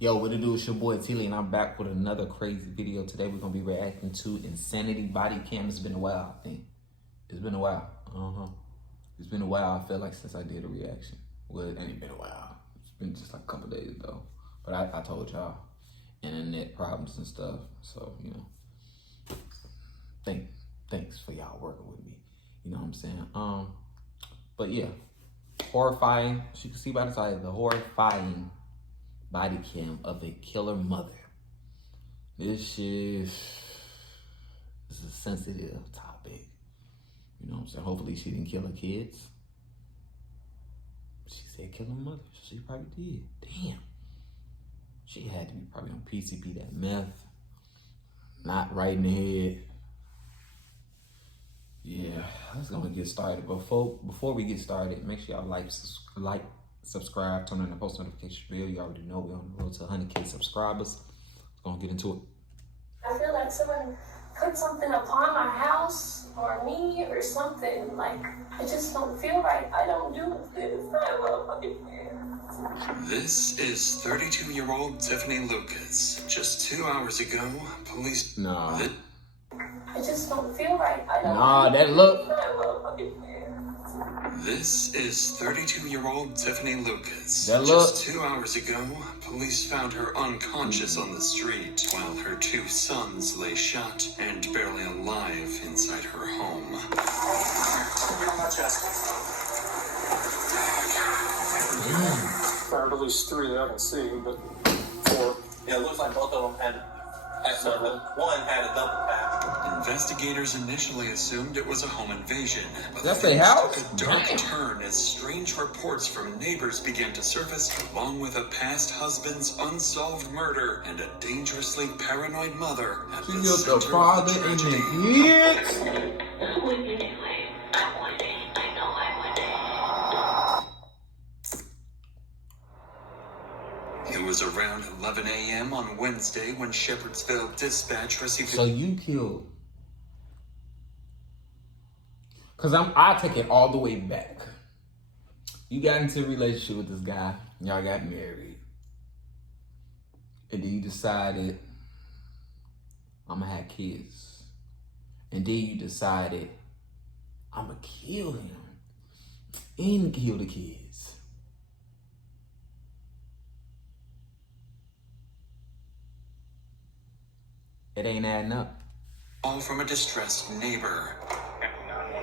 Yo, what it do? It's your boy IamTeeLee, and I'm back with another crazy video. Today we're gonna be reacting to Insanity Bodycam. It's been a while, I think. It's been a while. It's been a while, I feel like, since I did a reaction. Well, it ain't been a while. It's been just like a couple days though. But I told y'all, internet problems and stuff. So, you know, thanks for y'all working with me. You know what I'm saying? But yeah, horrifying. As you can see by the title, the horrifying body cam of a killer mother. This is a sensitive topic. You know what I'm saying? Hopefully she didn't kill her kids. She said kill her mother, so she probably did. Damn. She had to be probably on PCP, that meth, not right in the head. Yeah, let's go and get started. Before we get started, make sure y'all like, subscribe, turn on the post notification bell. You already know we're on the road to 100K subscribers. Let's go and get into it. I feel like someone put something upon my house or me or something. Like, I just don't feel right. I don't do this. I love my family. This is 32-year-old Tiffany Lucas. Just 2 hours ago, police... Nah. I just don't feel right. I don't Nah, that look. I love my family. This is 32-year-old Tiffany Lucas. That look. Just 2 hours ago, police found her unconscious on the street while her two sons lay shot and barely alive inside her home. Found at least 3 that I can see, but 4. Yeah, it looks like both of them had one had a double tap. Investigators initially assumed it was a home invasion, but That's the a case house? took a dark turn as strange reports from neighbors began to surface, along with a past husband's unsolved murder and a dangerously paranoid mother at the center of the tragedy. It was around 11 a.m. on Wednesday when Shepherdsville Dispatch received... So you killed. Cause I take it all the way back. You got into a relationship with this guy. Y'all got married. And then you decided, I'm gonna have kids. And then you decided, I'm gonna kill him and kill the kids. It ain't adding up. All from a distressed neighbor.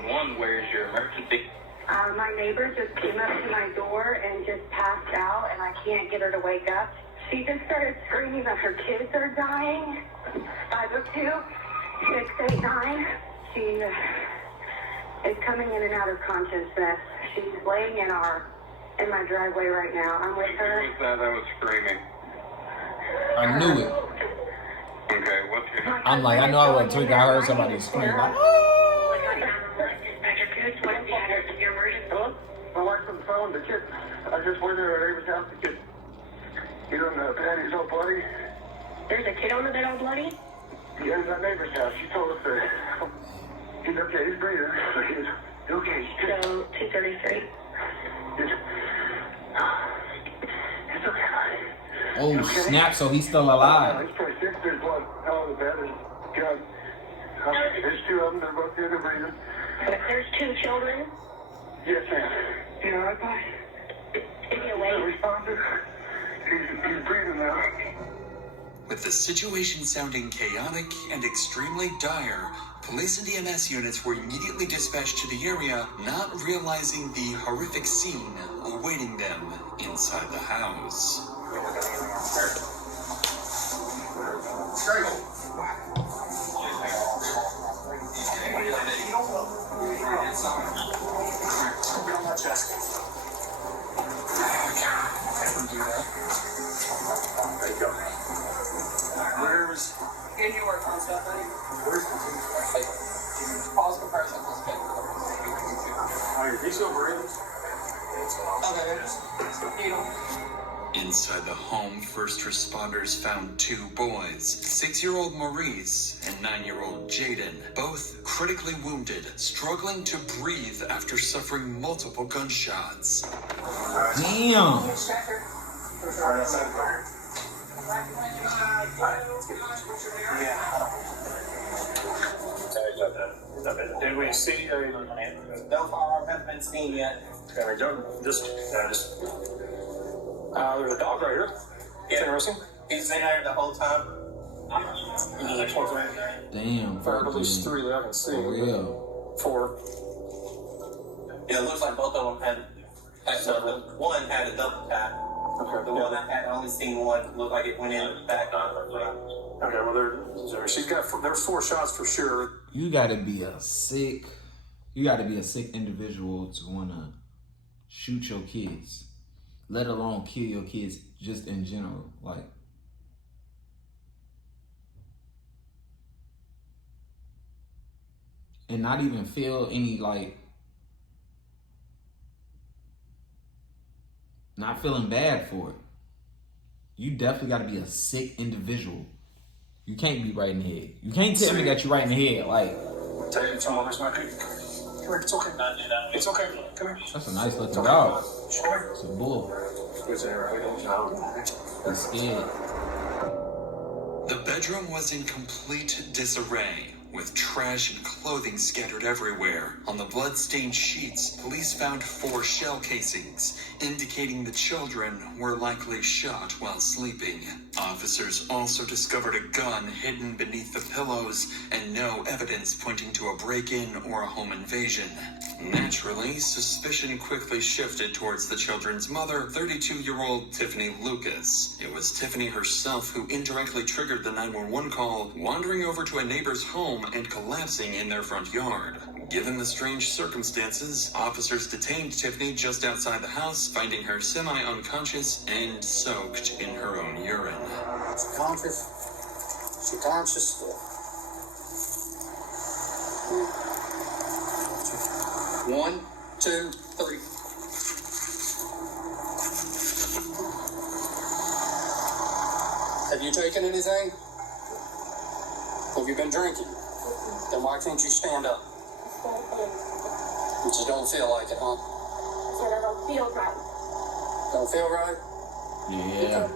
911, where's your emergency? My neighbor just came up to my door and just passed out, and I can't get her to wake up. She just started screaming that her kids are dying. 502-689. She is coming in and out of consciousness. She's laying in my driveway right now. I'm with her. Who was that was screaming? I knew it. Okay, what's your name? I'm like, I know I wasn't tweaking. I heard somebody scream like, Hello? My wife's on the phone. The kid, I just went to her neighbor's house. The kid, he's on the bed. He's all bloody. There's a kid on the bed all bloody? Yeah, he's at neighbor's house. She told us that he's okay. He's breathing. He's okay. He's good. So, 233. It's okay. oh snap, so he's still alive. He's probably sick. There's blood out of the bed. God. There's 2 of them. They're both there. They're breathing. There's 2 children. Yes, ma'am. You all right, boy? Is he awake? Responsive. He's breathing now. With the situation sounding chaotic and extremely dire, police and EMS units were immediately dispatched to the area, not realizing the horrific scene awaiting them inside the house. Where's... Can you work on stuff, buddy? Pause compression. Oh, he's still breathing? Okay. Needle. Inside the home, first responders found 2 boys, 6-year-old Maurice and 9-year-old Jaden, both critically wounded, struggling to breathe after suffering multiple gunshots. Damn. Did we see a... No firearm has been seen yet. Okay, we don't... There's a dog right here. Yeah. Interesting. He's been there the whole time. Next one's man. Damn, Fired at least 3 that I can see. for real. 4. It looks like both of them had. So the one had a double tap. Okay. The one that had only seen one looked like it went in the back on her. Okay, well, she's got... There's 4 shots for sure. You gotta be a sick individual to wanna shoot your kids, let alone kill your kids just in general. Like, and not even feel any, like, not feeling bad for it. You definitely gotta be a sick individual. You can't be right in the head. You can't tell me that you're right in the head. Like, Tell you some others might be. Come here, it's okay. It's okay. Come here. that's a nice looking dog. Come here. It's a bull. It's there. We don't know. He's scared. The bedroom was in complete disarray, with trash and clothing scattered everywhere. On the blood-stained sheets, police found 4 shell casings, indicating the children were likely shot while sleeping. Officers also discovered a gun hidden beneath the pillows and no evidence pointing to a break-in or a home invasion. Naturally, suspicion quickly shifted towards the children's mother, 32-year-old Tiffany Lucas. It was Tiffany herself who indirectly triggered the 911 call, wandering over to a neighbor's home and collapsing in their front yard. Given the strange circumstances, officers detained Tiffany just outside the house, finding her semi-unconscious and soaked in her own urine. She's conscious. She's conscious. 1, 2, 3. Have you taken anything? Have you been drinking? Then why can't you stand up? You just don't feel like it, huh? I said I don't feel right. Don't feel right? Yeah.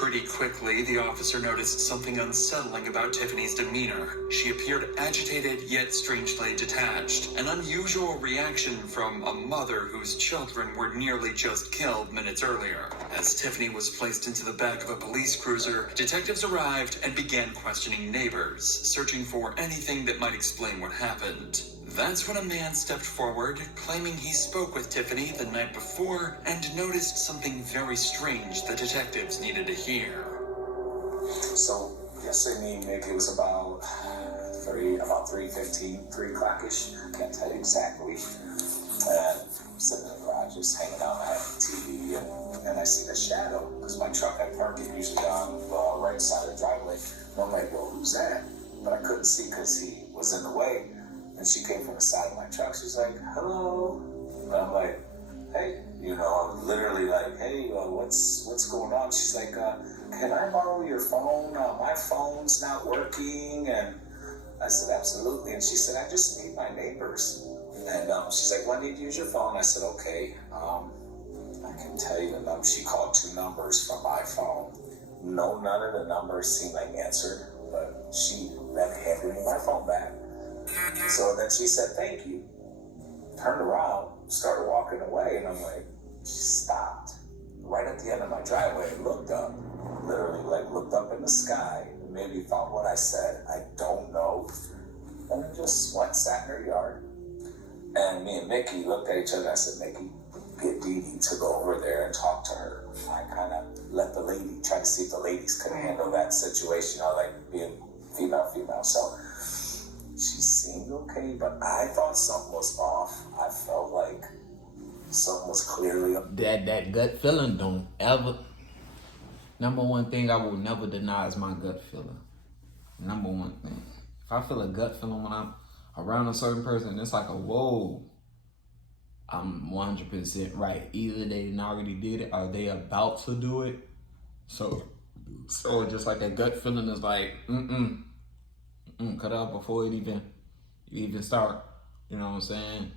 Pretty quickly, the officer noticed something unsettling about Tiffany's demeanor. She appeared agitated yet strangely detached, an unusual reaction from a mother whose children were nearly just killed minutes earlier. As Tiffany was placed into the back of a police cruiser, detectives arrived and began questioning neighbors, searching for anything that might explain what happened. That's when a man stepped forward, claiming he spoke with Tiffany the night before and noticed something very strange the detectives needed to hear. So yesterday, me and Mick, it was about 3:15, 3 o'clock-ish. I can't tell you exactly. And I'm sitting in the garage just hanging out, having TV, and I see the shadow, because my truck, I park it usually on the right side of the driveway. And I'm like, well, who's that? But I couldn't see because he was in the way. And she came from the side of my truck. She's like, hello. And I'm like, hey, I'm literally like, hey, what's going on? She's like, can I borrow your phone? My phone's not working. And I said, absolutely. And she said, I just need my neighbors. And she's like, well, I need to use your phone. I said, okay. I can tell you the number. She called 2 numbers from my phone. None of the numbers seemed like answered, but she then handed me my phone back. So then she said, thank you. Turned around, started walking away, and I'm like, she stopped right at the end of my driveway and looked up, literally looked up in the sky, maybe thought what I said, I don't know, and then just went and sat in her yard. And me and Mickey looked at each other, and I said, Mickey, get Dee Dee to go over there and talk to her. I kind of let the lady, try to see if the ladies could handle that situation, being female, so she seemed okay, but I thought something was off. I felt like something was clearly up. That gut feeling don't ever. Number one thing I will never deny is my gut feeling. Number one thing. If I feel a gut feeling when I'm around a certain person, it's like a whoa. I'm 100% right. Either they already did it or they about to do it. So just like that gut feeling is like, cut out before you even start. You know what I'm saying?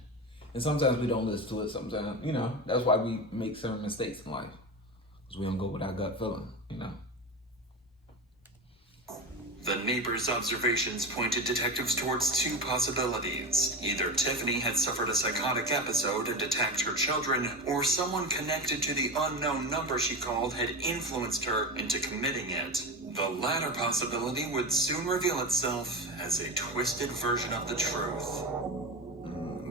And sometimes we don't listen to it. Sometimes, that's why we make certain mistakes in life. Because we don't go with our gut feeling, The The neighbor's observations pointed detectives towards two possibilities. Either Tiffany had suffered a psychotic episode and attacked her children, or someone connected to the unknown number she called had influenced her into committing it. The latter possibility would soon reveal itself as a twisted version of the truth.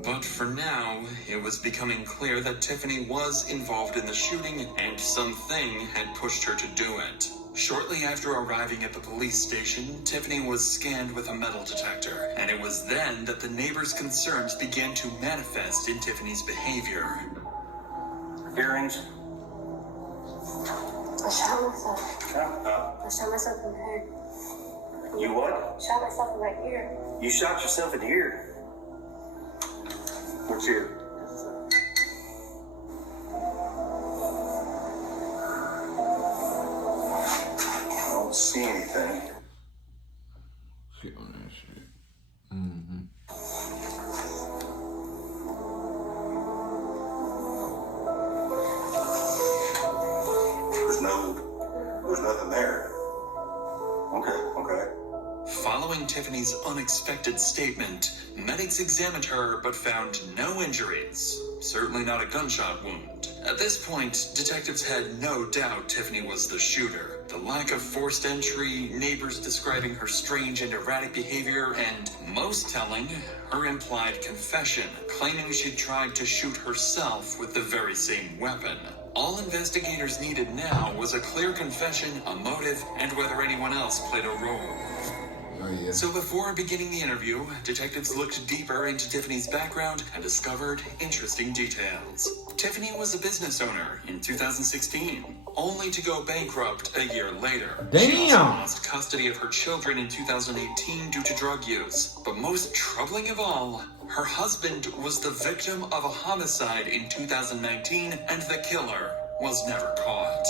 But for now, it was becoming clear that Tiffany was involved in the shooting and something had pushed her to do it. Shortly after arriving at the police station, Tiffany was scanned with a metal detector, and it was then that the neighbors' concerns began to manifest in Tiffany's behavior. Earrings? I shot myself. Huh? I shot myself in the head. You what? Shot myself in my ear. You shot yourself in the ear. Which ear? I don't see anything. Shit on that shit. There's nothing there. Okay. Following Tiffany's unexpected statement, medics examined her but found no injuries. Certainly not a gunshot wound. At this point, detectives had no doubt Tiffany was the shooter. The lack of forced entry, neighbors describing her strange and erratic behavior, and, most telling, her implied confession, claiming she'd tried to shoot herself with the very same weapon. All investigators needed now was a clear confession, a motive, and whether anyone else played a role. Oh, yeah. So before beginning the interview, detectives looked deeper into Tiffany's background and discovered interesting details. Tiffany was a business owner in 2016, only to go bankrupt a year later. Damn! She also lost custody of her children in 2018 due to drug use. But most troubling of all, her husband was the victim of a homicide in 2019, and the killer was never caught.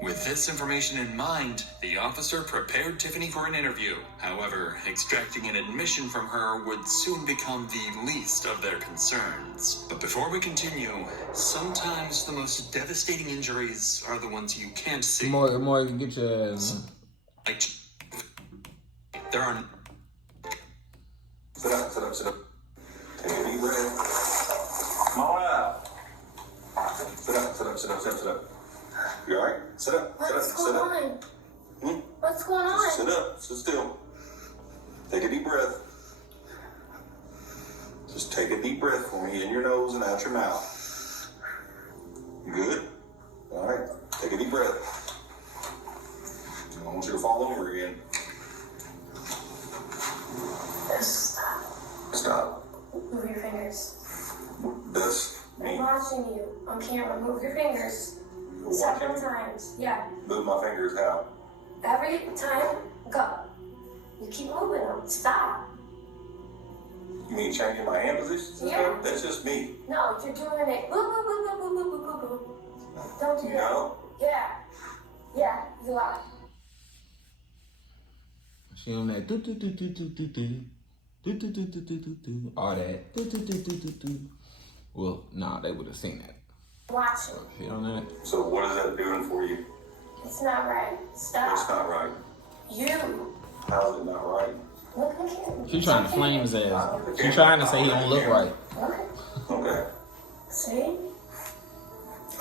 With this information in mind, the officer prepared Tiffany for an interview. However, extracting an admission from her would soon become the least of their concerns. But before we continue, sometimes the most devastating injuries are the ones you can't see. More you can get your... Like, there are... Sit up. Take a deep breath. Come on out. Sit up. You alright? Sit up. What's going on? What's going on? Sit up. Sit still. Take a deep breath. Just take a deep breath for me in your nose and out your mouth. You good? Alright. Take a deep breath. I don't want you to fall over again. Stop. Move your fingers. That's me. I'm watching you on camera. Move your fingers. Several times. Yeah. Move my fingers how? Every time, go. You keep moving them. Stop. You mean changing my hand positions? Yeah. That's just me. No, you're doing it. Boop, boop, boop, boop, boop, boop, boop, boop. Don't do that. No. Yeah, you are. She on that all that Well, nah, they would have seen that. Watching. She on that. So what is that doing for you? It's not right. Stop. It's not right. You. How's it not right? Look at him. She trying to flame his ass. She trying to say he don't look right. Okay. Okay. See?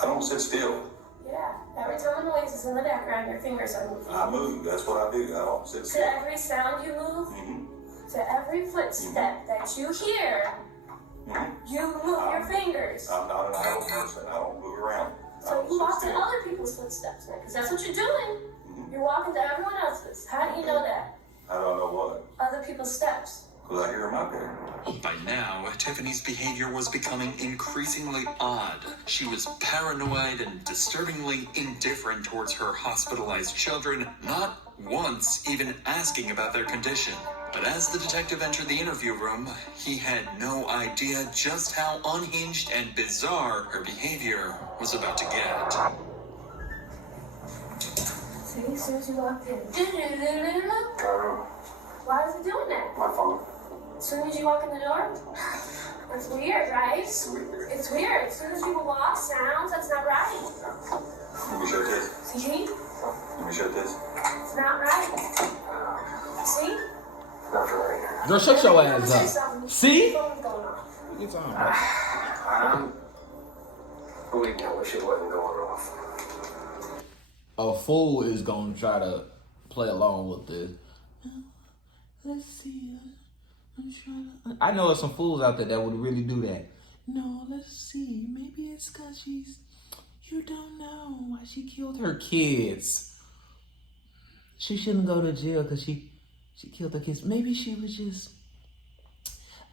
I don't sit still. Yeah. Every time the noise is in the background, your fingers are moving. I move. That's what I do. I don't sit To still. every sound you move, to every footstep that you hear, you move your fingers. I'm not an idle person. I don't move around. So you walk to other people's footsteps, man, because that's what you're doing. You're walking to everyone else's. How do you know that? I don't know what. Other people's steps. Because I hear them out there. By now, Tiffany's behavior was becoming increasingly odd. She was paranoid and disturbingly indifferent towards her hospitalized children, not once even asking about their condition. But as the detective entered the interview room, he had no idea just how unhinged and bizarre her behavior was about to get. See, as soon as you walked in. Why is it doing that? My phone. As soon as you walk in the door? It's weird, right? It's weird. It's weird. As soon as people walk, sounds, that's not right. Let me shut this. See? Let me shut this. It's not right. See? Not for right Girl, shut your ass Say up. something. See? What's going on? What you talking about? Believe me, I wish it wasn't going off. A fool is gonna try to play along with this. Let's see. I'm trying to. I know there's some fools out there that would really do that. No, let's see. Maybe it's because you don't know why she killed her kids. She shouldn't go to jail because she killed her kids. Maybe she was just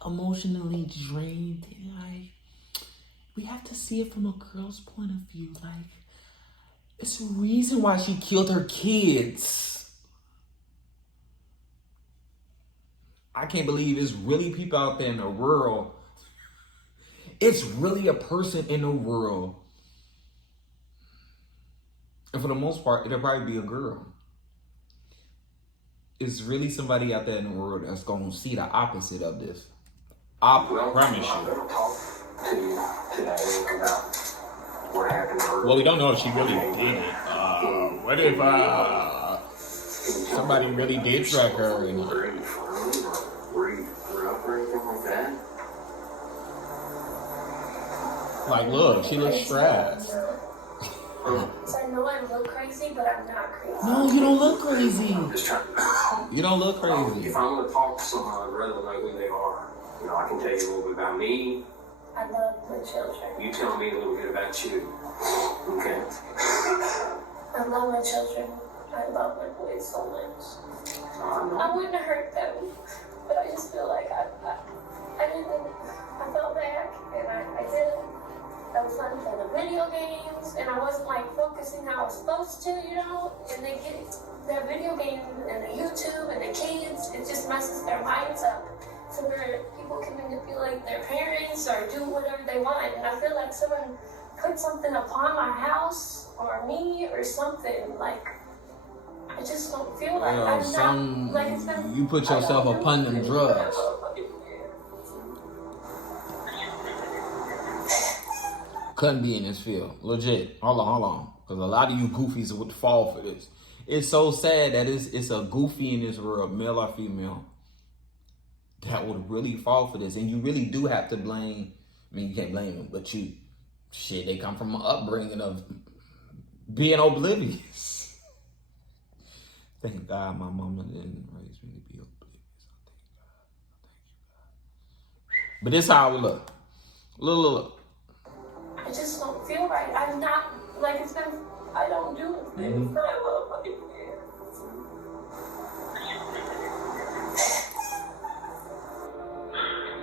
emotionally drained. Like, we have to see it from a girl's point of view. Like, it's a reason why she killed her kids. I can't believe it's really people out there in the world. It's really a person in the world. And for the most part, it'll probably be a girl. It's really somebody out there in the world that's going to see the opposite of this. I promise you. I'm going to talk to you today about what happened to her. Well, we don't know if she really did it. What if somebody really did track her? And, Were you grew up or anything like that? like, look, she looks stressed. So I know I look crazy, but I'm not crazy. No, you don't look crazy. Just trying. You don't look crazy. If I'm going to talk to someone, I'd rather know who they are. You know, I can tell you a little bit about me. I love my children. You tell me a little bit about you. Okay. I love my children. I love my boys so much. I wouldn't hurt them, but I just feel like I felt bad, and I didn't. I was trying to play the video games, and I wasn't like focusing how I was supposed to, you know. And they get their video games and the YouTube and the kids, it just messes their minds up. So where people can manipulate their parents or do whatever they want. And I feel like someone put something upon my house or me or something. Like, I just don't feel like I'm not, like it's been, you put yourself upon them drugs. Couldn't be in this field. Legit. Hold on. Because a lot of you goofies would fall for this. It's so sad that it's a goofy in this world, male or female, that would really fall for this. And you really do have to blame, I mean, you can't blame them, but they come from an upbringing of being oblivious. Thank God my mama didn't raise me to be oblivious. I thank God. But this is how I would look. Look. I just don't feel right. I'm not, like it's been, I don't do things. I love my kids.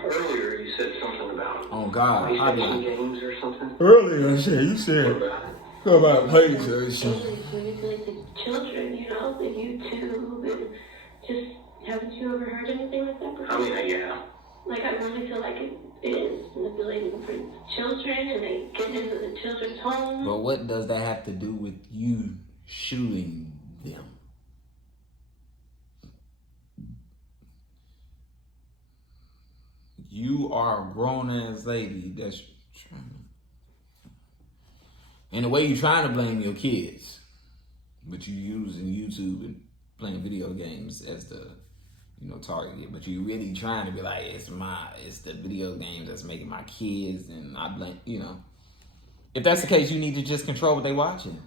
Earlier, you said something about Oh God, I PlayStation did. games or something. Earlier, you said What about it? about PlayStation. Like the children, you know, the YouTube, and just, haven't you ever heard anything like that before? I mean, yeah. Like, I really feel like it is manipulating for children, and they get into the children's home. But what does that have to do with you shooting them? You are a grown-ass lady that's trying to... In a way, you're trying to blame your kids. But you're using YouTube and playing video games as the, target. But you're really trying to be like, it's the video games that's making my kids, and I blame, If that's the case, you need to just control what they're watching.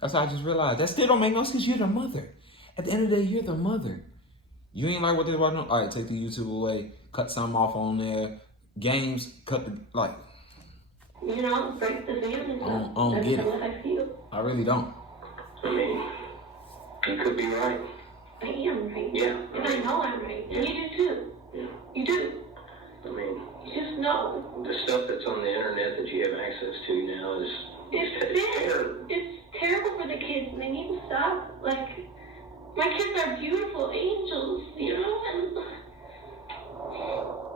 That's how I just realized. That still don't make no sense. You're the mother. At the end of the day, you're the mother. You ain't like what they're watching? All right, take the YouTube away. Cut something off on there. Games, cut the, like. Break the family. I don't get it. That's how I feel. I really don't. I mean, you could be right. I am right. Yeah. And I know I'm right. And you do too. Yeah. You do. I mean, You just know. the stuff that's on the internet that you have access to now is It's terrible for the kids, and they need to stop. Like, my kids are beautiful angels, and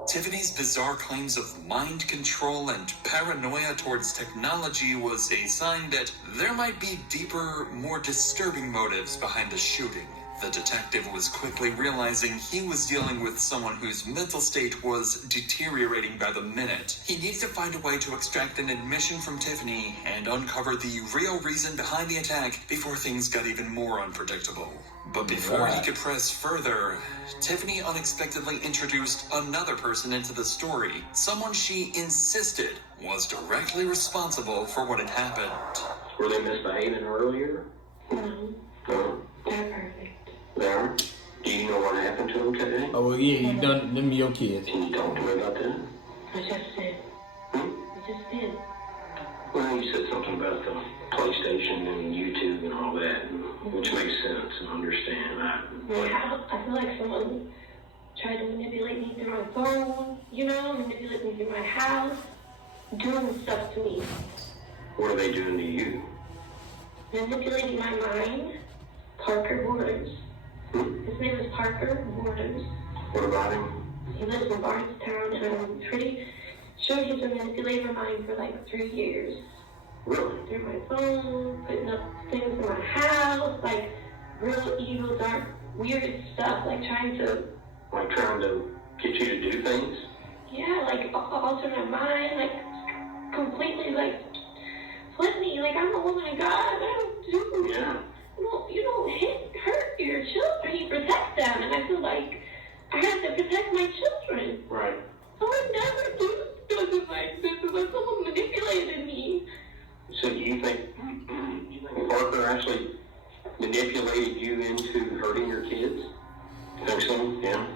Tiffany Tiffany's bizarre claims of mind control and paranoia towards technology was a sign that there might be deeper, more disturbing motives behind the shooting. The detective was quickly realizing he was dealing with someone whose mental state was deteriorating by the minute. He needed to find a way to extract an admission from Tiffany and uncover the real reason behind the attack before things got even more unpredictable. But before he could press further, Tiffany unexpectedly introduced another person into the story, someone she insisted was directly responsible for what had happened. Were they misbehaving earlier? No, No. they're perfect. There. Do you know what happened to them today? Oh, well, yeah, you done them your kids. Can you talk to me about that? I just did. Hmm? I just did. Well, you said something about the PlayStation and YouTube and all that, which makes sense and understand. I feel like someone tried to manipulate me through my phone, manipulate me through my house, doing stuff to me. What are they doing to you? Manipulating my mind. Parker Borders. His name is Parker Borders. What about him? He lives in Bardstown, and I'm pretty sure he's been manipulating my mind for like 3 years. Really? Through my phone, putting up things in my house, like real evil, dark, weird stuff, like trying to get you to do things? Yeah, like alter my mind, like completely like flip me, like I'm a woman of God. I don't do you don't hurt your children, you protect them, and I feel like I have to protect my children. Right. I would never do something like this unless someone manipulated me. So do you think Parker actually manipulated you into hurting your kids? Think so? Yeah.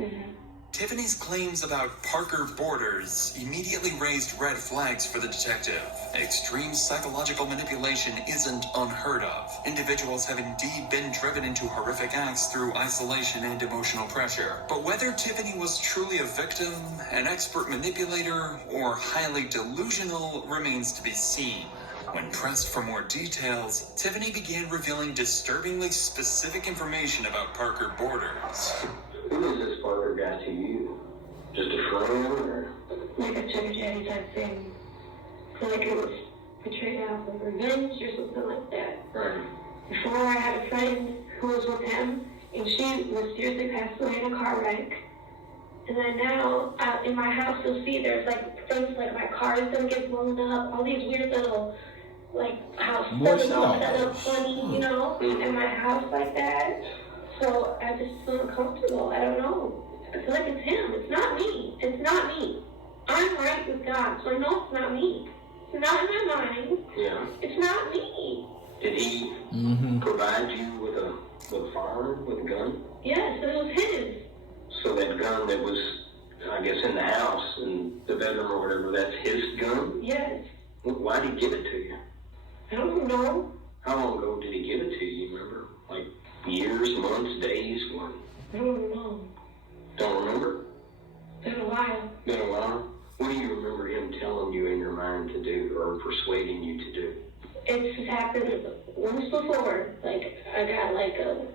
Mm-hmm. Tiffany's claims about Parker Borders immediately raised red flags for the detective. Extreme psychological manipulation isn't unheard of. Individuals have indeed been driven into horrific acts through isolation and emotional pressure. But whether Tiffany was truly a victim, an expert manipulator, or highly delusional remains to be seen. When pressed for more details, Tiffany began revealing disturbingly specific information about Parker Borders. Who is this Parker guy to you? Just a friend or? Like a sugar daddy type thing. I feel like it was portrayed out of revenge or something like that. Right. Before I had a friend who was with him, and she mysteriously passed away in a car wreck. And then now, in my house, you'll see there's like things like my car is gonna get blown up, all these weird little, like how stuff all set up funny, in my house like that. So I just feel uncomfortable. I don't know. I feel like it's him. It's not me. It's not me. I'm right with God, so I know it's not me. It's not in my mind. Yeah. It's not me. Did he provide you with a firearm, with a gun? Yes, it was his. So that gun that was, I guess, in the house, in the bedroom or whatever, that's his gun? Yes. Why did he give it to you? I don't know. How long ago did he give it to you, remember? Like years, months, days, what? I don't know. Don't remember? Been a while. Been a while? What do you remember him telling you in your mind to do or persuading you to do? It's happened once before. Like, I got like a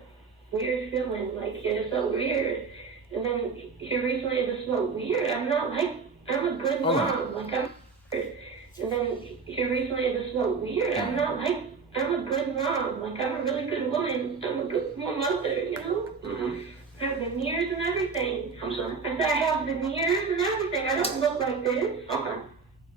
weird feeling, like, it's so weird. And then here recently it just felt weird. I'm a good mom. Like, I'm weird. And then here recently it just felt weird. I'm a good mom. Like, I'm a really good woman. I'm a good mother, Mm-hmm. I have veneers and everything. I'm sorry? I said I have veneers and everything. I don't look like this. Okay.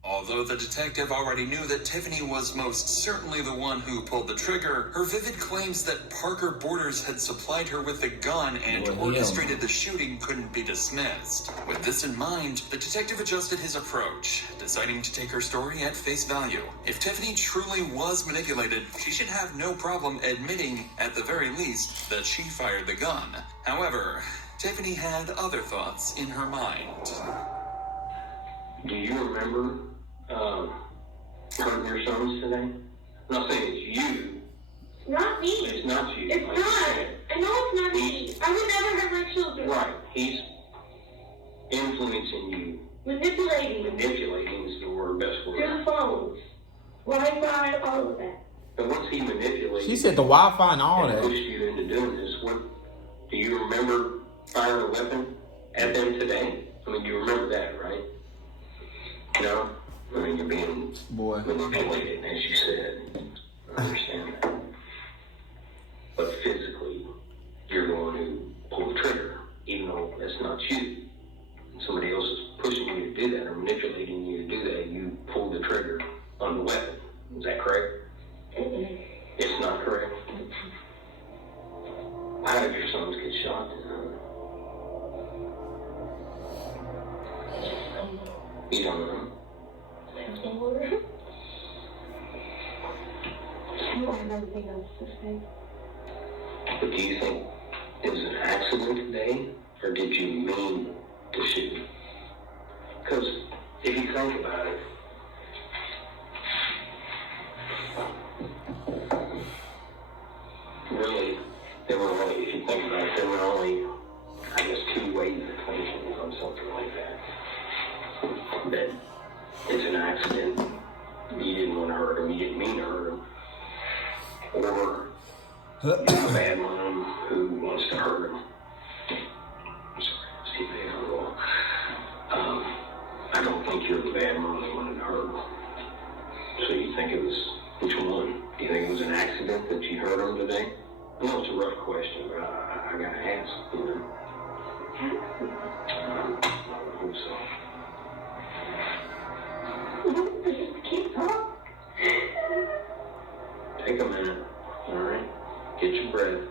Although the detective already knew that Tiffany was most certainly the one who pulled the trigger, her vivid claims that Parker Borders had supplied her with the gun and orchestrated the shooting couldn't be dismissed. With this in mind, the detective adjusted his approach, deciding to take her story at face value. If Tiffany truly was manipulated, she should have no problem admitting, at the very least, that she fired the gun. However, Tiffany had other thoughts in her mind. Do you remember hurting your sons today? I'm not saying it's you. It's not me. It's not you. It's not. I know it's not me. I would never hurt my children. Right. He's influencing you. Manipulating. Manipulating is the word, best word. Through the phones. Wi-Fi, all of that. But once he manipulated She said the Wi-Fi and all that. pushed you into doing this, what do you remember firing a weapon at them today? I mean, you remember that, right? No? I mean, you're being manipulated, as you said. I understand that. But physically, you're the one who pulled the trigger, even though that's not you. Somebody else is pushing you to do that or manipulating you to do that. You pulled the trigger on the weapon. Is that correct? It's not correct. How did your sons get shot? You don't know. I don't have anything else to say. But do you think it was an accident today, or did you mean to shoot? Because if you think about it, really, there were only, if you think about it, there were only, I guess, 2 ways of thinking on something like that. That it's an accident, you didn't want to hurt him, you didn't mean to hurt him, or you're a bad mom who wants to hurt him. I'm sorry, Steve, I don't think you're the bad mom that wanted to hurt him. So you think it was, which one? Do you think it was an accident that you hurt him today? I know it's a rough question, but I gotta ask, you know. I hope so. Take a minute, all right? Get your breath.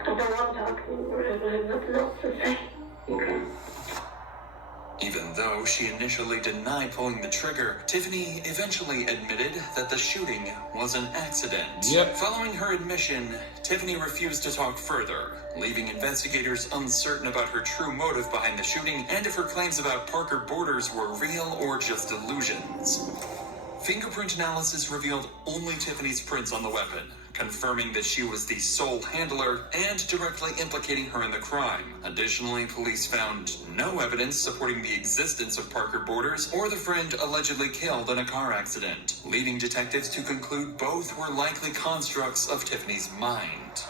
I don't want to talk anymore. I don't have nothing else to say. Okay. Even though she initially denied pulling the trigger, Tiffany eventually admitted that the shooting was an accident. Yep. Following her admission, Tiffany refused to talk further, leaving investigators uncertain about her true motive behind the shooting and if her claims about Parker Borders were real or just illusions. Fingerprint analysis revealed only Tiffany's prints on the weapon, confirming that she was the sole handler and directly implicating her in the crime. Additionally, police found no evidence supporting the existence of Parker Borders or the friend allegedly killed in a car accident, leading detectives to conclude both were likely constructs of Tiffany's mind.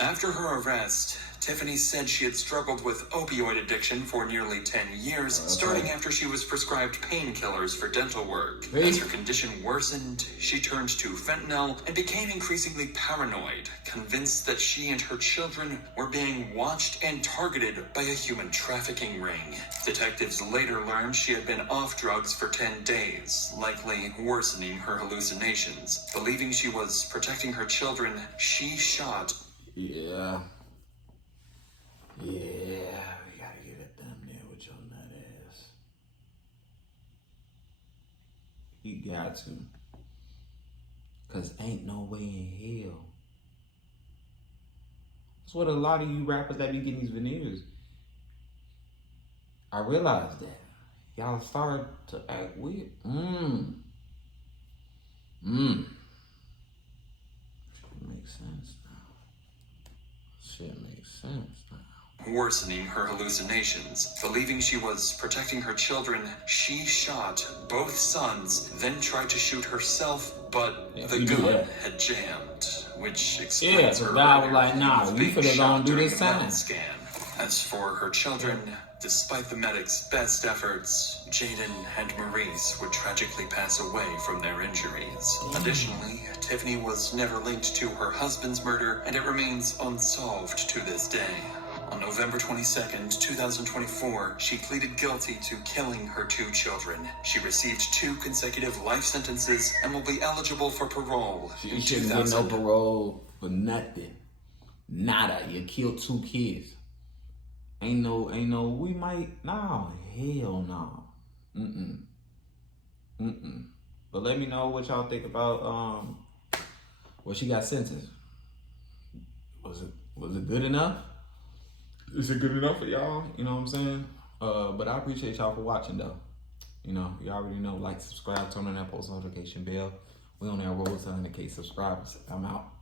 After her arrest, Tiffany said she had struggled with opioid addiction for nearly 10 years, starting after she was prescribed painkillers for dental work. As her condition worsened, she turned to fentanyl and became increasingly paranoid, convinced that she and her children were being watched and targeted by a human trafficking ring. Detectives later learned she had been off drugs for 10 days, likely worsening her hallucinations. Believing she was protecting her children, she shot. Yeah, we gotta get at them there with your nut ass. You got to. Cause ain't no way in hell. That's what a lot of you rappers that be getting these veneers. I realized that. Y'all started to act weird. Makes sense now. Shit makes sense now. Worsening her hallucinations. Believing she was protecting her children, she shot both sons, then tried to shoot herself, but the gun had jammed, which explains her God was like, nah, you could have gone do this time. Scan. As for her children, despite the medics' best efforts, Jaden and Maurice would tragically pass away from their injuries. Additionally, Tiffany was never linked to her husband's murder, and it remains unsolved to this day. On November 22nd, 2024, she pleaded guilty to killing her 2 children. She received 2 consecutive life sentences and will be eligible for parole. She shouldn't get no parole for nothing. Nada. You killed 2 kids. Ain't no, we might, no, hell no. But let me know what y'all think about, what she got sentenced. Was it good enough? Is it good enough for y'all? You know what I'm saying? But I appreciate y'all for watching though. You know, you already know, like, subscribe, turn on that post notification bell. We on that road to 100K subscribers. I'm out.